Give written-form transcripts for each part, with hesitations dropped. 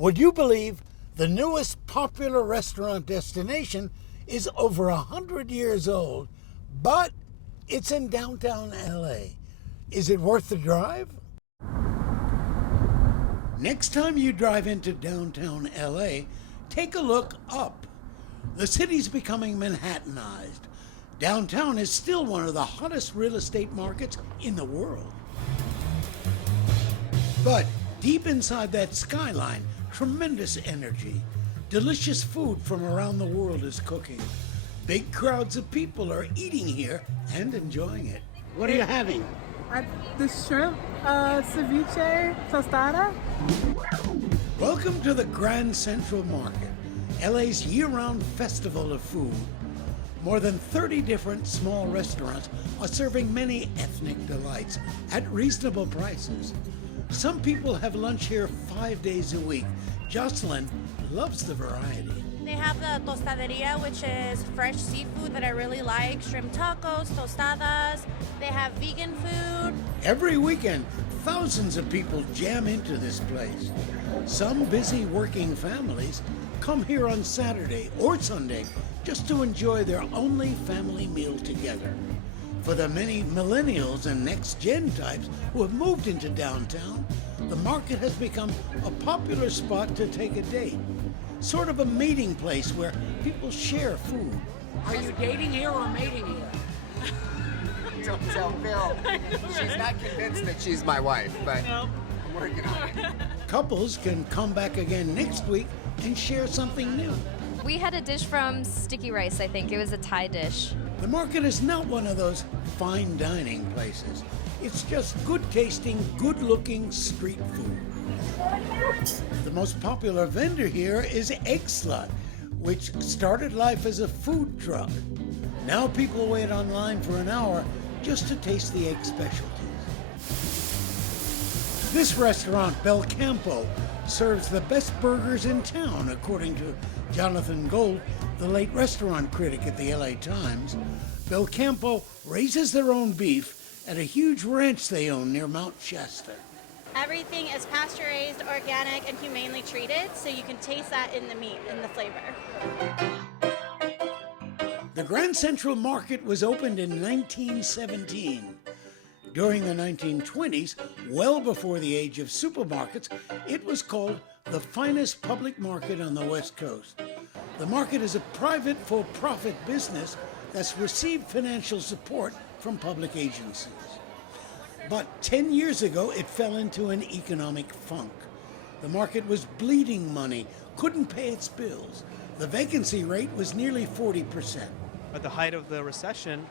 Would you believe the newest popular restaurant destination is over 100 years old, but it's in downtown LA? Is it worth the drive? Next time you drive into downtown LA, take a look up. The city's becoming Manhattanized. Downtown is still one of the hottest real estate markets in the world. But deep inside that skyline, tremendous energy. Delicious food from around the world is cooking. Big crowds of people are eating here and enjoying it. What are you having? The shrimp ceviche tostada. Welcome to the Grand Central Market, LA's year-round festival of food. More than 30 different small restaurants are serving many ethnic delights at reasonable prices. Some people have lunch here 5 days a week. Jocelyn loves the variety. They have the tostaderia, which is fresh seafood that I really like, shrimp tacos, tostadas. They have vegan food. Every weekend, thousands of people jam into this place. Some busy working families come here on Saturday or Sunday just to enjoy their only family meal together. For the many millennials and next-gen types who have moved into downtown, the market has become a popular spot to take a date. Sort of a mating place where people share food. Are you dating here or mating here? Don't tell Phil. She's not convinced that she's my wife, but I'm working on it. Couples can come back again next week and share something new. We had a dish from Sticky Rice, I think. It was a Thai dish. The market is not one of those fine dining places. It's just good tasting, good looking street food. The most popular vendor here is Egg Slut, which started life as a food truck. Now people wait online for an hour just to taste the egg specialties. This restaurant, Bel Campo, serves the best burgers in town, according to Jonathan Gold, the late restaurant critic at the LA Times. Bel Campo raises their own beef at a huge ranch they own near Mount Shasta. Everything is pasture-raised, organic, and humanely treated, so you can taste that in the meat and the flavor. The Grand Central Market was opened in 1917. During the 1920s, well before the age of supermarkets, it was called the finest public market on the West Coast. The market is a private for-profit business that's received financial support from public agencies. But 10 years ago, it fell into an economic funk. The market was bleeding money, couldn't pay its bills. The vacancy rate was nearly 40%. At the height of the recession,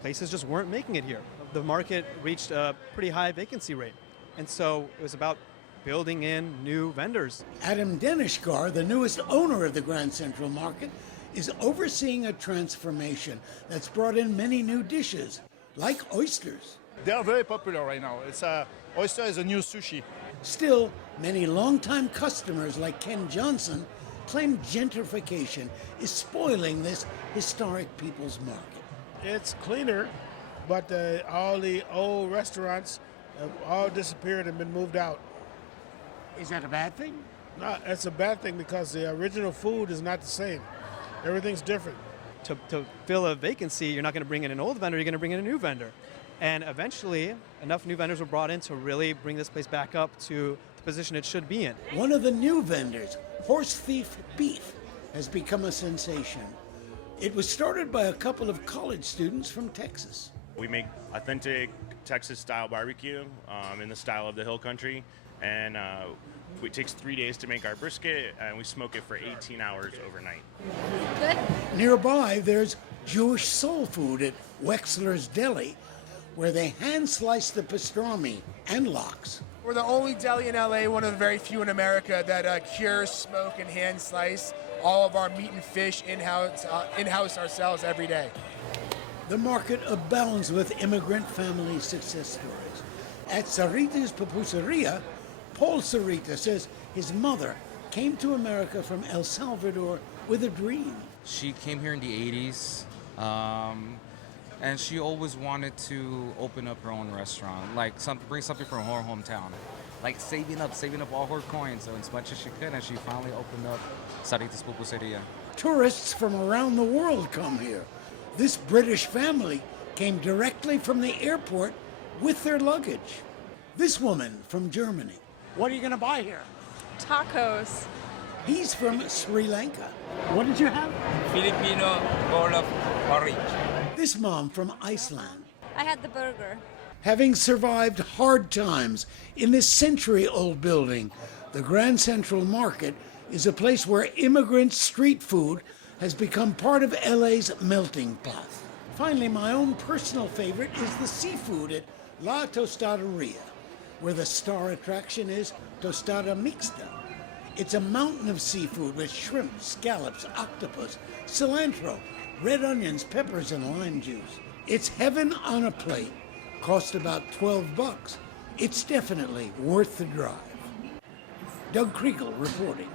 places just weren't making it here. The market reached a pretty high vacancy rate. And so it was about building in new vendors. Adam Denishkar, the newest owner of the Grand Central Market, is overseeing a transformation that's brought in many new dishes, like oysters. They are very popular right now. Oyster is a new sushi. Still, many longtime customers like Ken Johnson claim gentrification is spoiling this historic people's market. It's cleaner, but all the old restaurants have all disappeared and been moved out. Is that a bad thing? No, it's a bad thing because the original food is not the same. Everything's different. To fill a vacancy, you're not going to bring in an old vendor, you're going to bring in a new vendor. And eventually, enough new vendors were brought in to really bring this place back up to the position it should be in. One of the new vendors, Horse Thief Beef, has become a sensation. It was started by a couple of college students from Texas. We make authentic Texas-style barbecue in the style of the Hill Country, and it takes 3 days to make our brisket, and we smoke it for 18 hours overnight. Good? Nearby, there's Jewish soul food at Wexler's Deli, where they hand-slice the pastrami and lox. We're the only deli in LA, one of the very few in America, that cures, smoke, and hand slice all of our meat and fish in-house ourselves every day. The market abounds with immigrant family success stories. At Sarita's Pupuseria, Paul Sarita says his mother came to America from El Salvador with a dream. She came here in the 80s, and she always wanted to open up her own restaurant, like bring something from her hometown. like saving up all her coins as much as she could, and she finally opened up Cerritos Pupuseria. Tourists from around the world come here. This British family came directly from the airport with their luggage. This woman from Germany. What are you going to buy here? Tacos. He's from Sri Lanka. What did you have? Filipino bowl of porridge. This mom from Iceland. I had the burger. Having survived hard times in this century-old building, the Grand Central Market is a place where immigrant street food has become part of LA's melting pot. Finally, my own personal favorite is the seafood at La Tostaderia, where the star attraction is tostada mixta. It's a mountain of seafood with shrimp, scallops, octopus, cilantro, red onions, peppers, and lime juice. It's heaven on a plate. Cost about $12. It's definitely worth the drive. Doug Kriegel reporting.